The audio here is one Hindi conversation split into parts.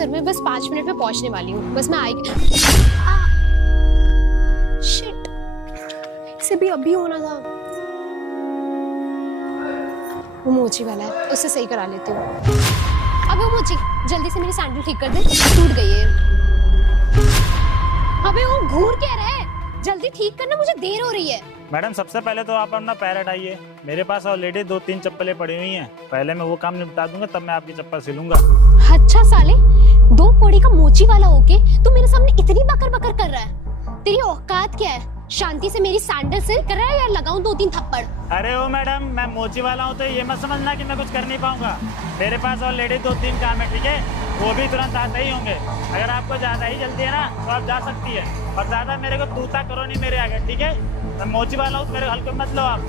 सर मैं बस 5 मिनट में पहुंचने वाली हूँ, बस मैं आएगी। शिट, इसे भी अभी होना था। वो मोची वाला है, उससे सही करा लेती हूँ। अबे मोची, जल्दी से मेरी सैंडल ठीक कर दे, टूट गई है। अबे वो घूर क्या रहा है, जल्दी ठीक करना, मुझे देर हो रही है। मैडम सबसे पहले तो आप अपना पैर हटाइए। मेरे पास ऑलरेडी 2-3 चप्पलें पड़ी हुई हैं। पहले मैं वो काम निपटा दूंगा, तब मैं आपकी चप्पल सिलूंगा। अच्छा साले, 2 कौड़ी का मोची वाला होके तू मेरे सामने इतनी बकर बकर कर रहा है। तेरी औकात क्या है? शांति से मेरी सैंडल सिल कर रहा है या लगाऊं 2-3 थप्पड़? अरे ओ मैडम, मैं मोची वाला हूँ तो ये मत समझना कि मैं कुछ कर नहीं पाऊंगा। मेरे पास ऑलरेडी 2-3 काम है, ठीक है? वो भी तुरंत आते ही होंगे। अगर आपको ज्यादा ही जल्दी है ना तो आप जा सकती है, और ज्यादा मेरे को तूता करो नहीं मेरे आगे, ठीक है? मैं मोची वाला हूँ, मेरे हल्के मत लो आप।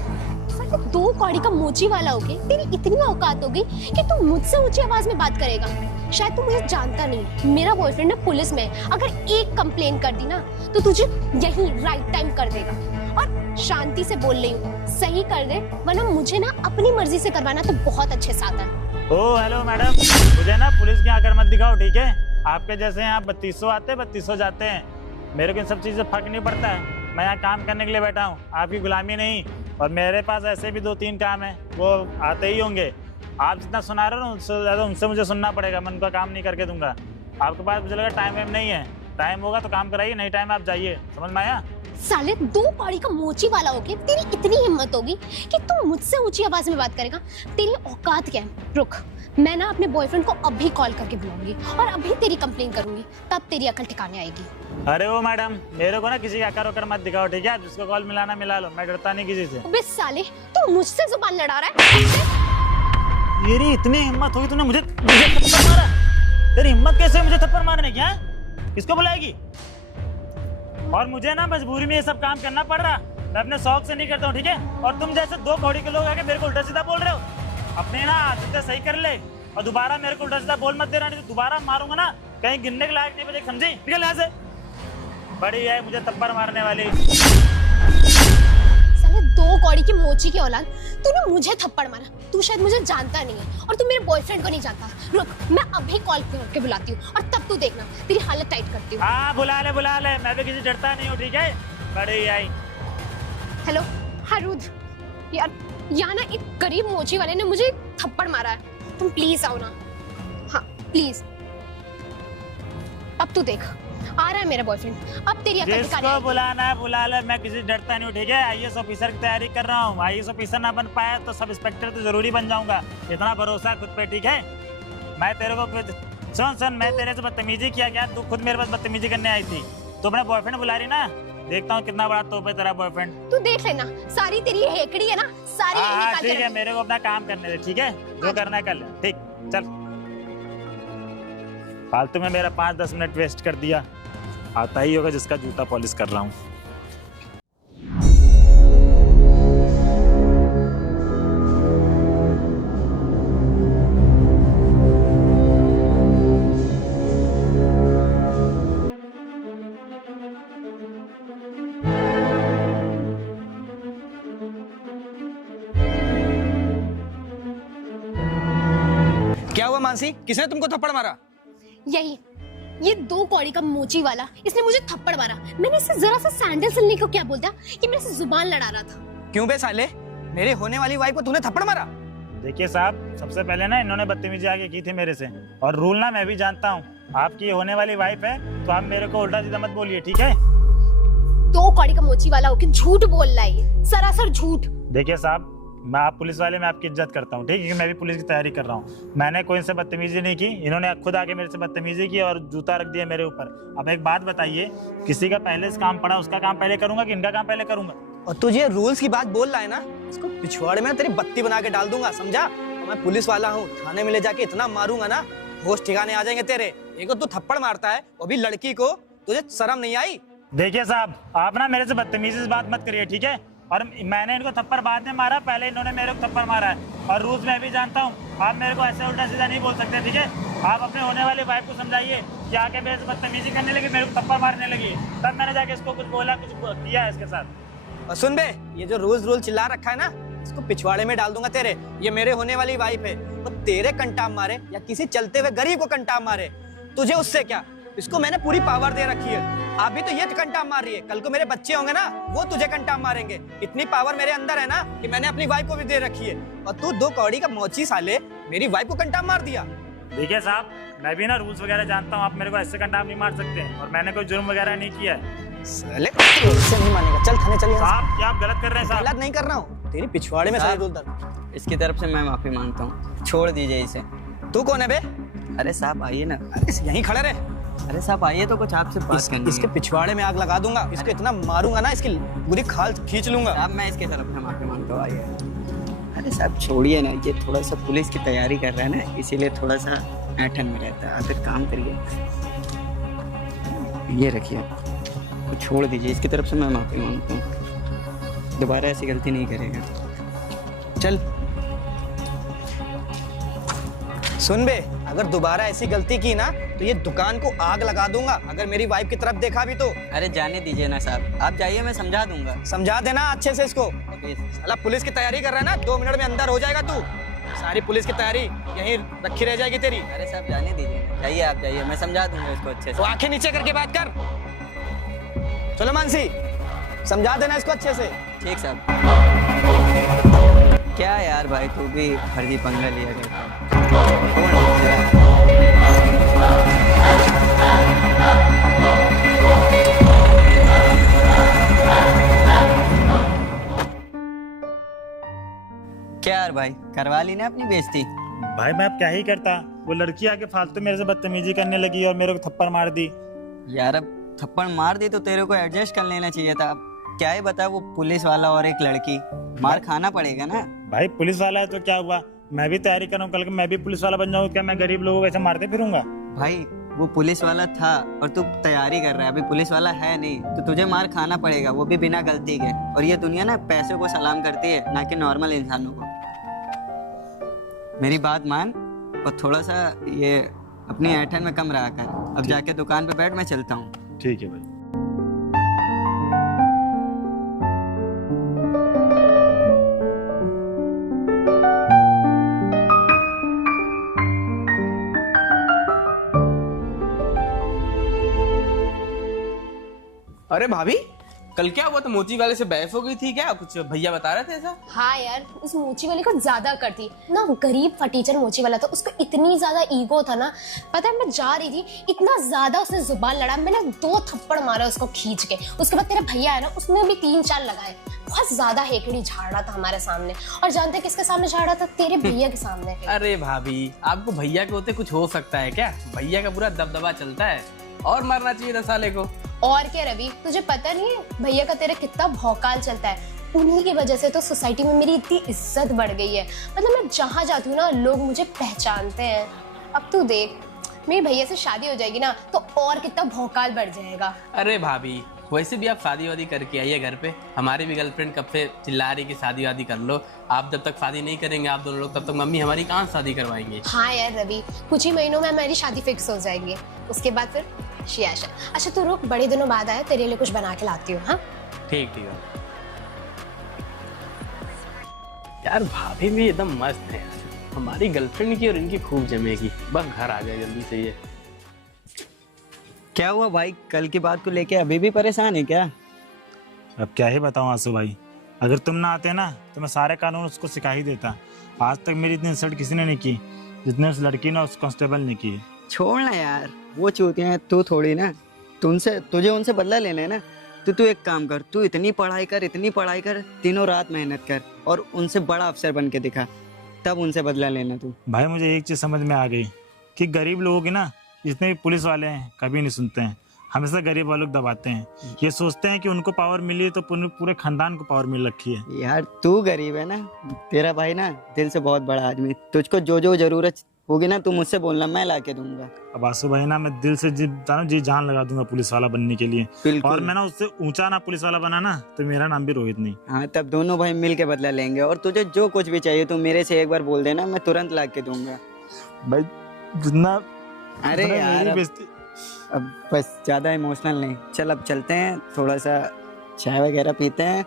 2 कौड़ी का मोची वाला होके तेरी इतनी औकात हो गई कि तू मुझसे ऊंची आवाज में बात करेगा। शायद तू मुझे जानता नहीं, मेरा बॉयफ्रेंड है पुलिस में। अगर एक कंप्लेन कर दी ना तो तुझे यही राइट टाइम कर देगा। और शांति से बोल रही हूँ, सही कर दे, वरना मुझे ना अपनी मर्जी से करवाना तो बहुत अच्छे से आता है। ओ हेलो मैडम, मुझे ना पुलिस की आकर मत दिखाओ, ठीक है? आपके जैसे यहाँ 3200 आते 3200 जाते हैं। मेरे को इन सब चीज़ें फर्क नहीं पड़ता है। मैं यहाँ काम करने के लिए बैठा हूँ, आपकी गुलामी नहीं। और मेरे पास ऐसे भी 2-3 काम है, वो आते ही होंगे। आप जितना सुना रहे हो ना, उससे ज़्यादा उनसे मुझे सुनना पड़ेगा। मैं उनका काम नहीं करके दूंगा। आपके पास मुझे लगा टाइम वाइम नहीं है। टाइम होगा तो काम कराइए, नहीं टाइम आप जाइए। समझ में आया? साले 2 कौड़ी का मोची वाला होके तेरी इतनी हिम्मत होगी कि तू मुझसे ऊंची आवाज में बात करेगा? तेरी औकात क्या है? रुक, मैं ना अपने बॉयफ्रेंड को अभी कॉल करके बुलाऊंगी और अभी तेरी कंप्लेन करूंगी, तब तेरी अकल ठिकाने आएगी। अरे वो मैडम, मेरे को ना किसी का आकर होकर मत दिखाओ, ठीक है? जिसको कॉल मिलाना मिला लो, मैं डरता नहीं किसी से। अबे साले, तू मुझसे जुबान लड़ा रहा है? मेरी इतनी हिम्मत होगी तूने मुझे थप्पड़ मारा? तेरी हिम्मत कैसे मुझे थप्पड़ मारने की? है किसको बुलाएगी? और मुझे ना मजबूरी में ये सब काम करना पड़ रहा, मैं अपने शौक से नहीं करता हूँ, ठीक है? और तुम जैसे 2 कौड़ी के लोग आके मेरे को उल्टा सीधा बोल रहे हो। अपने ना आदतें सही कर ले, और दोबारा मेरे को उल्टा सीधा बोल मत देना, नहीं तो दोबारा मारूंगा ना, कहीं गिनने के लायक नहीं बचे, समझी? निकल यहाँ से। बड़ी है मुझे थप्पड़ मारने वाली। साले 2 कौड़ी की मोची की औलाद, तूने मुझे थप्पड़ मारा। तू शायद मुझे जानता नहीं है, और तू मेरे बॉयफ्रेंड को नहीं जानता। रुक, मैं अभी कॉल करके बुलाती हूँ, और तब तू देखना तेरी हालत टाइट करती हूँ। हाँ बुला ले, मैं भी किसी डरता नहीं हूँ, ठीक है? बड़ी आई। हेलो, हाँ रुद्र यार, यहाँ ना एक गरीब मोची वाले ने मुझे थप्पड़ मारा है। तुम प्लीज आओ ना। हाँ प्लीज। अब तू देख, आ रहा है मेरा बॉयफ्रेंड, अब तेरी अकल ठिकाने आएगी। बुलाना है बुला ले, मैं किसी डरता नहीं हूँ, ठीक है? IAS ऑफिसर की तैयारी कर रहा हूँ। IAS ऑफिसर ना बन पाया तो सब इंस्पेक्टर तो जरूरी बन जाऊंगा। इतना भरोसा खुद पे, ठीक है? मैं तेरे को सुन, मैं तेरे से बदतमीजी किया क्या? तू खुद मेरे पास बदतमीजी करने आई थी। तो अपना बॉयफ्रेंड बुला रही ना, देखता हूँ कितना बड़ा तोप है तेरा बॉयफ्रेंड। तू देख लेना, सारी तेरी हेकड़ी है ना, सारी हाँ ठीक है, मेरे को अपना काम करने दे, ठीक है? जो करना है कर ले, ठीक? चल, फालतू में मेरा 5-10 मिनट वेस्ट कर दिया। आता ही होगा जिसका जूता पॉलिश कर रहा हूँ। क्या हुआ मानसी, किसने तुमको थप्पड़ मारा? यही, ये 2 कौड़ी का मोची वाला, इसने मुझे थप्पड़ मारा। मैंने इसे जरा सा सैंडल सिलने को क्या बोलता कि मेरे से जुबान लड़ा रहा था। क्यों बे साले, मेरे होने वाली वाइफ को तूने थप्पड़ मारा? देखिए साहब, सबसे पहले ना इन्होंने बदतमीजी आगे की थी मेरे से, और रूल ना मैं भी जानता हूँ। आपकी होने वाली वाइफ है तो आप मेरे को उल्टा सीधा मत बोलिए, ठीक है? 2 कौड़ी का मोची वाला होके झूठ बोल रहा है, ये सरासर झूठ। देखिए साहब, आप पुलिस वाले, मैं आपकी इज्जत करता हूँ, ठीक है? क्योंकि मैं भी पुलिस की तैयारी कर रहा हूँ। मैंने कोई इनसे बदतमीजी नहीं की, इन्होंने खुद आके मेरे से बदतमीजी की और जूता रख दिया मेरे ऊपर। अब एक बात बताइए, किसी का पहले से काम पड़ा, उसका काम पहले करूंगा कि इनका काम पहले करूंगा? और तुझे रूल्स की बात बोल रहा है ना, इसको पिछवाड़े में तेरी बत्ती बना के डाल दूंगा, समझा? और मैं पुलिस वाला हूँ, थाने में ले जाके इतना मारूंगा ना, होश ठिकाने आ जाएंगे तेरे। एक तो तू थप्पड़ मारता है, वो भी लड़की को, तुझे शर्म नहीं आई? देखिए साहब, आप ना मेरे से बदतमीजी से बात मत करिए, ठीक है? और मैंने इनको थप्पड़ बाद में मारा, पहले इन्होंने मेरे को थप्पड़ मारा है। और रूल्स मैं भी जानता हूँ, आप मेरे को ऐसे उल्टा सीधा नहीं बोल सकते, ठीक है? आप अपने होने वाली वाइफ को समझाइए कि आके मेरे से बदतमीजी करने लगी, मेरे को थप्पड़ मारने लगी, तब मैंने जाके इसको कुछ बोला, कुछ किया इसके साथ। और सुन बे, ये जो रूल चिल्ला रखा है ना, इसको पिछवाड़े में डाल दूंगा तेरे। ये मेरे होने वाली वाइफ है, वो तेरे कंटाम मारे या किसी चलते हुए गरीब को कंटाम मारे, तुझे उससे क्या, इसको मैंने पूरी पावर दे रखी है। अभी तो ये कंटाम मार रही है, कल को मेरे बच्चे होंगे ना, वो तुझे कंटाम मारेंगे। इतनी पावर मेरे अंदर है ना कि मैंने अपनी वाइफ को भी दे रखी है, और तू 2 कौड़ी का मोची साले मेरी वाइफ को कंटाम मार दिया। देखिए साहब, मैं भी ना रूल्स वगैरह जानता हूँ, आप मेरे को ऐसे कंटाम नहीं मार सकते, और मैंने कोई जुर्म वगैरह नहीं किया है। साले ऐसे नहीं मानेगा, चल थाने चलिए। साहब क्या आप गलत कर रहे हैं साहब? गलत नहीं कर रहा हूँ, तेरी पिछवाड़े में सारे रूल दर। इसकी तरफ से मैं माफी मांगता हूँ, छोड़ दीजिए इसे। तू कौन है बे? अरे साहब आइए ना। अरे यहीं खड़े रहे। अरे साहब आइए, तो कुछ आपसे बात करनी इसके है। पिछवाड़े में आग लगा दूंगा, इसको इतना मारूंगा ना, इसकी पूरी खाल खींच लूंगा। साहब मैं इसकी तरफ से माफी मांगता हूँ, आइए। अरे साहब छोड़िए ना, ये थोड़ा सा पुलिस की तैयारी कर रहा है ना, इसीलिए थोड़ा सा ऐठन में रहता है। आप एक काम करिए, ये रखिए, तो छोड़ दीजिए। इसकी तरफ से मैं माफी मांगता हूँ, दोबारा ऐसी गलती नहीं करेगा। चल सुन बे, अगर दोबारा ऐसी गलती की ना तो ये दुकान को आग लगा दूंगा, अगर मेरी वाइफ की तरफ देखा भी तो। अरे जाने दीजिए ना साहब, आप जाइए, मैं समझा दूंगा। समझा देना अच्छे से इसको। साला पुलिस की तैयारी कर रहा है ना, 2 मिनट में अंदर हो जाएगा तू। सारी पुलिस की तैयारी यहीं रखी रह जाएगी तेरी। अरे साहब जाने दीजिए, जाइए आप जाइए, मैं समझा दूंगा इसको अच्छे तो से। आंखें नीचे करके बात कर। चलो मानसी, समझा देना इसको अच्छे से। ठीक साहब। क्या यार भाई, तू भी फर्जी पंगा लिया करता। क्या यार भाई, करवा ली ना अपनी बेइज्जती? भाई मैं अब क्या ही करता, वो लड़की आके फालतू मेरे से बदतमीजी करने लगी और मेरे को थप्पड़ मार दी। यार अब थप्पड़ मार दी तो तेरे को एडजस्ट कर लेना चाहिए था। क्या ही बता, वो पुलिस वाला और एक लड़की, मार खाना पड़ेगा ना। भाई पुलिस वाला है तो क्या हुआ, मैं भी तैयारी कर रहा हूँ, कल को मैं भी पुलिस वाला बन जाऊँ, क्या मैं गरीब लोगों को ऐसे मारते फिरूंगा? भाई वो पुलिस वाला था और तू तैयारी कर रहा है, अभी पुलिस वाला है नहीं, तो तुझे मार खाना पड़ेगा, वो भी बिना गलती के। और ये दुनिया ना पैसों को सलाम करती है, ना कि नॉर्मल इंसानों को। मेरी बात मान और थोड़ा सा ये अपनी ऐठन में कम रहा कर। अब जाके दुकान पे बैठ, मैं चलता हूँ। ठीक है भाई। अरे भाभी, कल क्या हुआ? तो मोची वाले से बहस हो गई थी क्या? कुछ भैया बता रहे थे ऐसा? हाँ यार, उस मोची वाले को ज्यादा करती ना, गरीब फटीचर मोची वाला था, उसको इतनी ज्यादा ईगो था ना। पता है मैं जा रही थी, इतना ज्यादा उसने जुबान लड़ा, मैंने 2 थप्पड़ मारा उसको खींच के। उसके बाद तेरा भैया है ना, उसने भी 3-4 लगाए। बहुत ज्यादा हेकड़ी झाड़ रहा था हमारे सामने, और जानते किसके सामने झाड़ रहा था? तेरे भैया के सामने। अरे भाभी, आपको भैया के होते कुछ हो सकता है क्या? भैया का पूरा दबदबा चलता है, और मारना चाहिए था साले को। और क्या रवि, तुझे पता नहीं है भैया का तेरा कितना भौकाल चलता है? उन्हीं की वजह से तो सोसाइटी में मेरी इतनी इज्जत बढ़ गई है। मतलब मैं जहाँ जाती हूँ ना, लोग मुझे पहचानते हैं। अब तू देख, मेरी भैया से शादी हो जाएगी ना, तो और कितना भौकाल बढ़ जाएगा। अरे भाभी, वैसे भी आप शादी वादी करके आइए घर पे। हमारी भी गर्लफ्रेंड कब से चिल्ला रही कि शादी वादी कर लो। आप जब तक शादी नहीं करेंगे आप दोनों लोग, तब तक मम्मी हमारी कहाँ शादी करवाएंगे। हाँ यार रवि, कुछ ही महीनों में हमारी शादी फिक्स हो जाएगी, उसके बाद फिर शियाशा। अच्छा तू रुक, बड़े दिनों बाद आया, तेरे लिए कुछ बना के लाती हूँ। हाँ ठीक ठीक है यार। भाभी भी एकदम मस्त है, हमारी गर्लफ्रेंड की और इनकी खूब जमेगी। बस घर आ जाए जल्दी से ये। क्या हुआ भाई, कल की बात को लेके अभी भी परेशान है क्या? अब क्या ही बताऊँ आंसू भाई, अगर तुम ना आते ना तो मैं सारे कानून उसको सिखा ही देता। आज तक मेरी इतनी इंसल्ट किसी ने नहीं की जितने उस लड़की ने उस कांस्टेबल ने की। छोड़ ना यार, वो चूतियां हैं, तू थोड़ी ना। तुझे उनसे बदला लेना है ना, तो तू एक काम कर, तू इतनी पढ़ाई कर, दिनों रात मेहनत कर, और उनसे बड़ा अफसर बन के दिखा, तब उनसे बदला लेना तू। भाई मुझे एक चीज़ समझ में आ गई कि गरीब लोगों की ना, जितने भी पुलिस वाले हैं कभी नहीं सुनते हैं, हमेशा गरीब वालों को दबाते हैं। ये सोचते हैं कि उनको पावर मिली तो पूरे खानदान को पावर मिल रखी है। यार तू गरीब है ना, तेरा भाई ना दिल से बहुत बड़ा आदमी। तुझको जो जो जरूरत होगी ना, तू मुझसे बोलना, मैं ला के दूंगा। अब आंसू भाई ना, मैं दिल से जी जान लगा दूंगा पुलिस वाला बनने के लिए। बिल्कुल। और मैं ना उससे ऊंचा ना पुलिस वाला बना ना, तो मेरा नाम भी रोहित नहीं। हाँ, तब दोनों भाई मिल के बदला लेंगे, और तुझे जो कुछ भी चाहिए तू मेरे से एक बार बोल देना, मैं तुरंत ला के दूंगा। भाई जितना अरे यार मेरी अब बस ज़्यादा इमोशनल नहीं, चल अब चलते हैं, थोड़ा सा चाय वगैरह पीते हैं,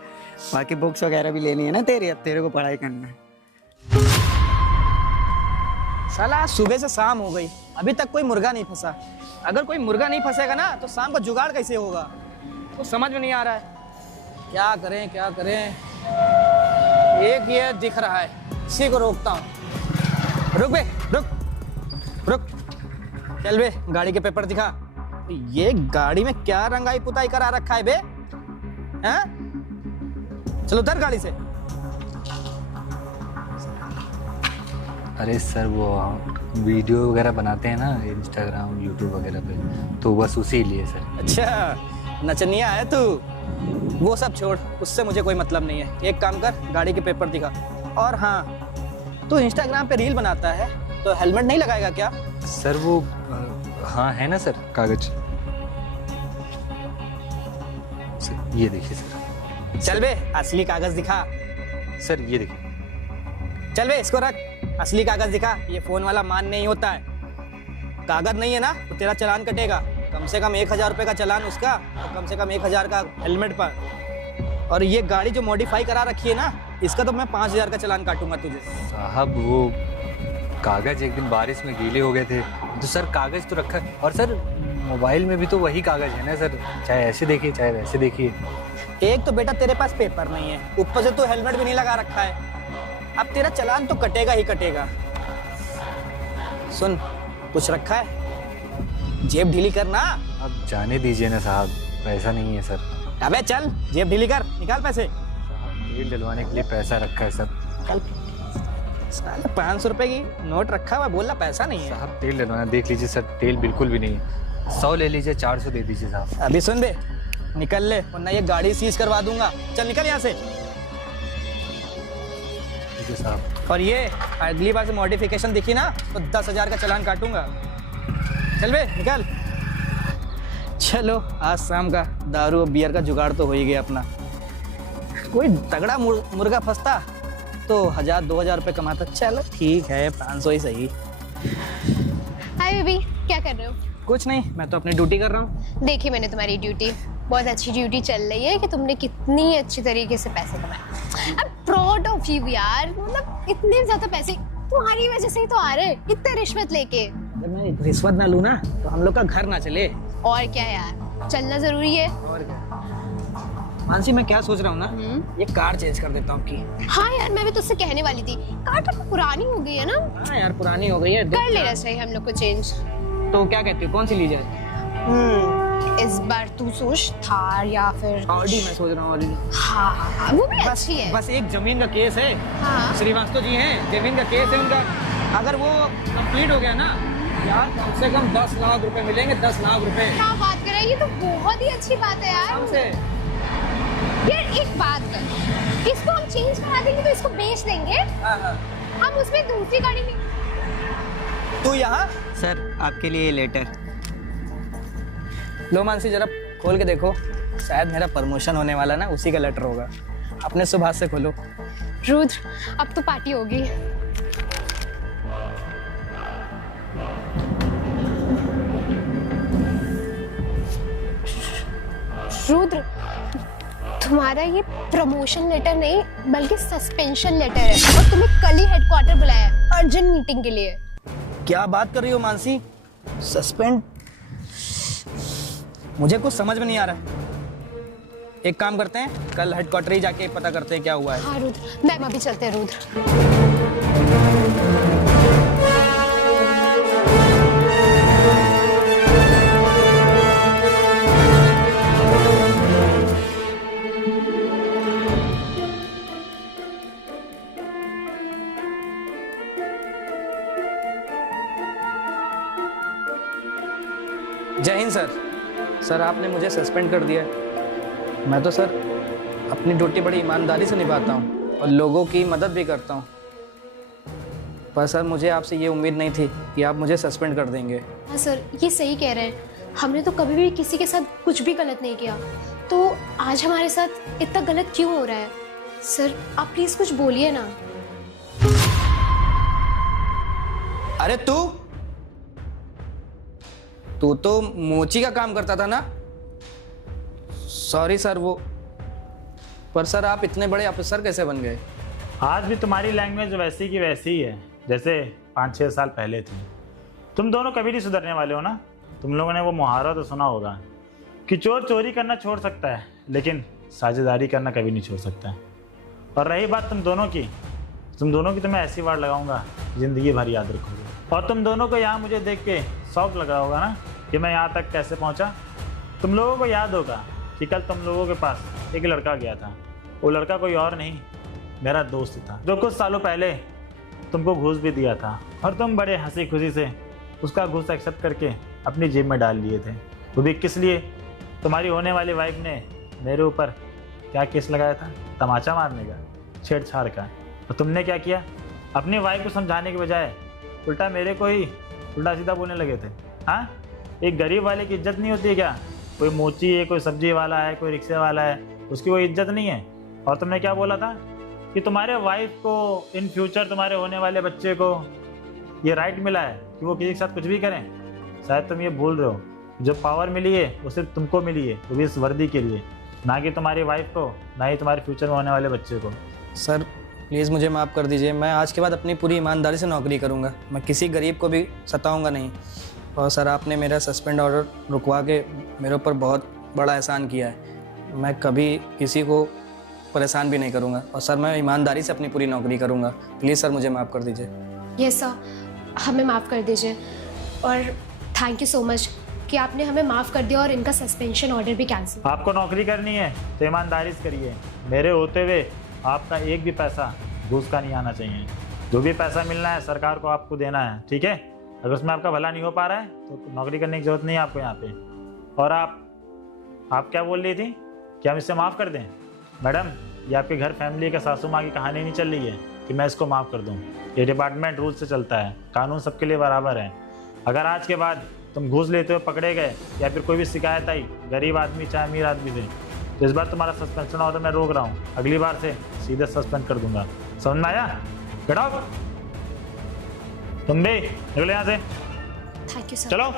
बाकी बुक्स वगैरह भी लेनी है ना तेरी, अब तेरे को पढ़ाई करना है। साला आज सुबह से शाम हो गई, अभी तक कोई मुर्गा नहीं फंसा। अगर कोई मुर्गा नहीं फंसेगा ना तो शाम को जुगाड़ कैसे होगा, तो समझ में नहीं आ रहा है। क्या करें क्या करें। एक ये दिख रहा है, इसी को रोकता हूँ। रुक बे, रुक रुक, चल बे, गाड़ी के पेपर दिखा। ये गाड़ी में क्या रंगाई पुताई करा रखा है बे? हैं? चलो उतर गाड़ी से। अरे सर वो वीडियो वगैरह बनाते हैं ना इंस्टाग्राम यूट्यूब वगैरह पे, तो बस उसी लिए सर। अच्छा नचनिया है तू, वो सब छोड़, उससे मुझे कोई मतलब नहीं है। एक काम कर, गाड़ी के पेपर दिखा। और हाँ, तू इंस्टाग्राम पे रील बनाता है तो हेलमेट नहीं लगाएगा क्या? सर वो हाँ है ना सर कागज। सर ये देखिए सर। चल बे, असली कागज दिखा। सर ये देखिए। चल बे, इसको रख, असली कागज दिखा। ये फोन वाला मान नहीं होता है। कागज नहीं है ना तो तेरा चालान कटेगा, कम से कम 1000 रुपये का चालान उसका, और कम से कम 1000 का हेलमेट पर। और ये गाड़ी जो मॉडिफाई करा रखी है ना, इसका तो मैं 5000 का चालान काटूंगा तुझे। साहब वो कागज एक दिन बारिश में गीले हो गए थे, तो सर कागज तो रखा है। और सर मोबाइल में भी तो वही कागज है ना सर, चाहे ऐसे देखिए चाहे वैसे देखिए। एक तो बेटा तेरे पास पेपर नहीं है, ऊपर से तू हेलमेट भी नहीं लगा रखा है। अब तेरा चालान तो कटेगा ही कटेगा। सुन, कुछ रखा है? जेब ढीली करना। अब जाने दीजिए ना साहब, पैसा नहीं है सर। अबे चल, जेब ढीली कर, निकाल पैसे। तेल डलवाने के लिए पैसा रखा है सर। कल 500 रुपए की नोट रखा हुआ, बोल रहा पैसा नहीं है। साहब तेल डलवाना, देख लीजिए सर, तेल बिल्कुल भी नहीं है। 100 ले लीजिए, 400 दे दीजिए साहब। अभी सुन बे, निकल ले वरना ये गाड़ी सीज करवा दूंगा। चल निकल यहाँ से। ठीक है साहब। और ये अगली बार से मॉडिफिकेशन दिखी ना तो 10,000 का चालान काटूंगा। चल बे निकल। चलो आज शाम का दारू और बियर का जुगाड़ तो हो ही गया अपना। कोई तगड़ा मुर्गा फंसता तो 1000-2000 रुपये कमाता। चलो ठीक है, 500 ही सही। हाय बेबी, क्या कर रहे हो? कुछ नहीं, मैं तो अपनी ड्यूटी कर रहा हूँ। देखी मैंने तुम्हारी ड्यूटी, बहुत अच्छी ड्यूटी चल रही है कि तुमने कितनी अच्छी तरीके से पैसे कमाए। अब प्राउड ऑफ यू यार, मतलब इतने ज्यादा पैसे तुम्हारी वजह से ही तो आ रहे हैं, इतने रिश्वत लेके। अगर मैं रिश्वत ना लूँ ना तो हम लोग का घर ना चले। और क्या यार, चलना जरूरी है। और क्या मानसी, मैं क्या सोच रहा हूँ ना, ये कार चेंज कर देता हूँ आपकी। हाँ यार, मैं भी तुझसे कहने वाली थी, कार तो पुरानी हो गई है ना। हाँ यार पुरानी हो गई है। कर लेना चाहिए हम लोग को चेंज। तो क्या कहती हो, कौन सी ली जाए? इस बार तू सोच, थार या फिर ऑडी मैं सोच रहा हूँ, ऑडी। हाँ वो भी अच्छी है। बस एक जमीन का केस है। हाँ। श्रीवास्तव जी हैं, जमीन का केस है उनका। अगर वो कंप्लीट हो गया ना यार, कम से कम 10 लाख रुपए मिलेंगे। 10 लाख रुपए। क्या बात कर रहा है, ये तो बहुत ही अच्छी बात है यार। हमसे यार एक बात कर, इसको हम चेंज करा देंगे तो इसको बेच देंगे। हम उसमें दूसरी गाड़ी में। तू यहाँ सर आपके लिए लेटर। लो मानसी, जरा खोल के देखो, शायद मेरा प्रमोशन होने वाला ना उसी का लेटर होगा। अपने सुभाष से खोलो। रुद्र, अब तो पार्टी होगी। रुद्र, तुम्हारा ये प्रमोशन लेटर नहीं बल्कि सस्पेंशन लेटर है, और तुम्हें कल ही हेडक्वार्टर बुलाया है अर्जेंट मीटिंग के लिए। क्या बात कर रही हो मानसी? सस्पेंड? मुझे कुछ समझ में नहीं आ रहा। एक काम करते हैं, कल हेडक्वार्टर ही जाके पता करते हैं क्या हुआ है। हाँ रुद्र, मैम अभी चलते हैं रुद्र। जय हिंद सर। सर आपने मुझे सस्पेंड कर दिया। मैं तो सर अपनी ड्यूटी बड़ी ईमानदारी से निभाता हूँ और लोगों की मदद भी करता हूँ, पर सर मुझे आपसे ये उम्मीद नहीं थी कि आप मुझे सस्पेंड कर देंगे। हाँ सर, ये सही कह रहे हैं, हमने तो कभी भी किसी के साथ कुछ भी गलत नहीं किया, तो आज हमारे साथ इतना गलत क्यों हो रहा है? सर आप प्लीज कुछ बोलिए ना। अरे तू तो मोची का काम करता था ना? सॉरी सर, वो पर सर आप इतने बड़े अफसर कैसे बन गए? आज भी तुम्हारी लैंग्वेज वैसी की वैसी ही है, जैसे 5-6 साल पहले थी। तुम दोनों कभी नहीं सुधरने वाले हो ना। तुम लोगों ने वो मुहावरा तो सुना होगा कि चोर चोरी करना छोड़ सकता है लेकिन साझेदारी करना कभी नहीं छोड़ सकता है। और रही बात तुम दोनों की तो मैं ऐसी वार लगाऊंगा ज़िंदगी भर याद रखोगे। और तुम दोनों को यहाँ मुझे देख के शौक लग रहा होगा ना कि मैं यहाँ तक कैसे पहुँचा। तुम लोगों को याद होगा कि कल तुम लोगों के पास एक लड़का गया था। वो लड़का कोई और नहीं, मेरा दोस्त था, जो कुछ सालों पहले तुमको घूस भी दिया था और तुम बड़े हंसी खुशी से उसका घूस एक्सेप्ट करके अपनी जेब में डाल लिए थे। वो भी किस लिए? तुम्हारी होने वाली वाइफ ने मेरे ऊपर क्या केस लगाया था? तमाचा मारने का, छेड़छाड़ का। और तुमने क्या किया? अपनी वाइफ को समझाने के बजाय उल्टा मेरे को ही उल्टा सीधा बोलने लगे थे। हाँ, एक गरीब वाले की इज्जत नहीं होती है क्या? कोई मोची है, कोई सब्जी वाला है, कोई रिक्शे वाला है, उसकी कोई इज्जत नहीं है। और तुमने क्या बोला था कि तुम्हारे वाइफ को इन फ्यूचर तुम्हारे होने वाले बच्चे को ये राइट मिला है कि वो किसी के साथ कुछ भी करें। शायद तुम ये भूल रहे हो, जो पावर मिली है वो सिर्फ तुमको मिली है, वो भी इस वर्दी के लिए, ना कि तुम्हारी वाइफ को, ना ही तुम्हारे फ्यूचर में होने वाले बच्चे को। सर प्लीज़ मुझे माफ़ कर दीजिए। मैं आज के बाद अपनी पूरी ईमानदारी से नौकरी करूँगा। मैं किसी गरीब को भी सताऊँगा नहीं। और सर आपने मेरा सस्पेंड ऑर्डर रुकवा के मेरे ऊपर बहुत बड़ा एहसान किया है। मैं कभी किसी को परेशान भी नहीं करूँगा। और सर मैं ईमानदारी से अपनी पूरी नौकरी करूँगा। प्लीज़ सर मुझे माफ़ कर दीजिए। यस सर, हमें माफ़ कर दीजिए और थैंक यू सो मच कि आपने हमें माफ़ कर दिया और इनका सस्पेंशन ऑर्डर भी कैंसिल। आपको नौकरी करनी है तो ईमानदारी से करिए। मेरे होते हुए आपका एक भी पैसा घूस का नहीं आना चाहिए। जो भी पैसा मिलना है सरकार को आपको देना है, ठीक है? अगर उसमें आपका भला नहीं हो पा रहा है तो नौकरी करने की जरूरत नहीं है आपको यहाँ पे। और आप क्या बोल रही थी कि हम इसे माफ़ कर दें? मैडम, ये आपके घर फैमिली का सासू माँ की कहानी नहीं चल रही है कि मैं इसको माफ़ कर दूँ। ये डिपार्टमेंट रूल से चलता है, कानून सबके लिए बराबर है। अगर आज के बाद तुम घूस लेते हुए पकड़े गए या फिर कोई भी शिकायत आई गरीब आदमी चाहे अमीर आदमी से, तो इस बार तुम्हारा सस्पेंशन ऑर्डर मैं रोक रहा हूँ। अगली बार से सीधे सस्पेंड कर दूंगा। समझ में आया? Get out. तुम भी निकलो यहाँ से। Thank you sir. चलो।